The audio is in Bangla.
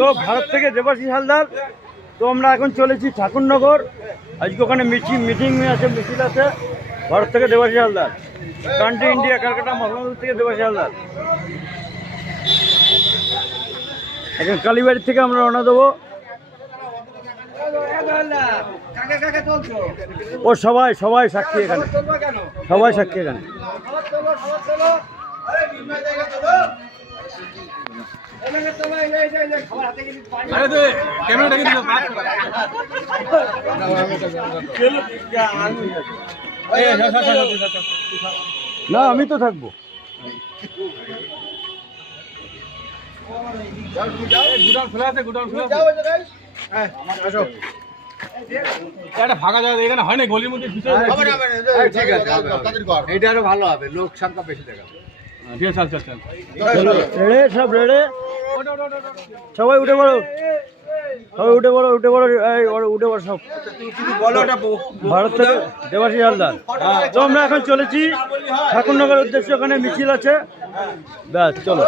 তো ভারত থেকে দেবাশিস হালদার। তো আমরা এখন চলেছি ঠাকুরনগর। আজকে ওখানে মিটিং আছে, মিছিল আছে। ভারত থেকে দেবাশিস হালদার, কান্ট্রি ইন্ডিয়া, ক্যালকাটা মহানগর থেকে দেবাশিস হালদার। এখন কালীবাড়ি থেকে আমরা রওনা দেবো। ও সবাই সবাই সাক্ষী এখানে, সবাই সাক্ষী এখানে। না আমি তো থাকবো। একটা ফাঁকা জায়গা এখানে হয় না, গলির মধ্যে এইটা আরো ভালো হবে, লোক সংখ্যা বেশি দেখাবে। ঠিক আছে, চল চল রেড়ে সব রেড়ে, সবাই উঠে পড়ো, সবাই উঠে পড়ো, উঠে পড়ো, উঠে পড়ো সব। ভারত থেকে দেবাশিস হালদার। তো আমরা এখন চলেছি ঠাকুরনগরের উদ্দেশ্যে, ওখানে মিছিল আছে। ব্যাস চলো।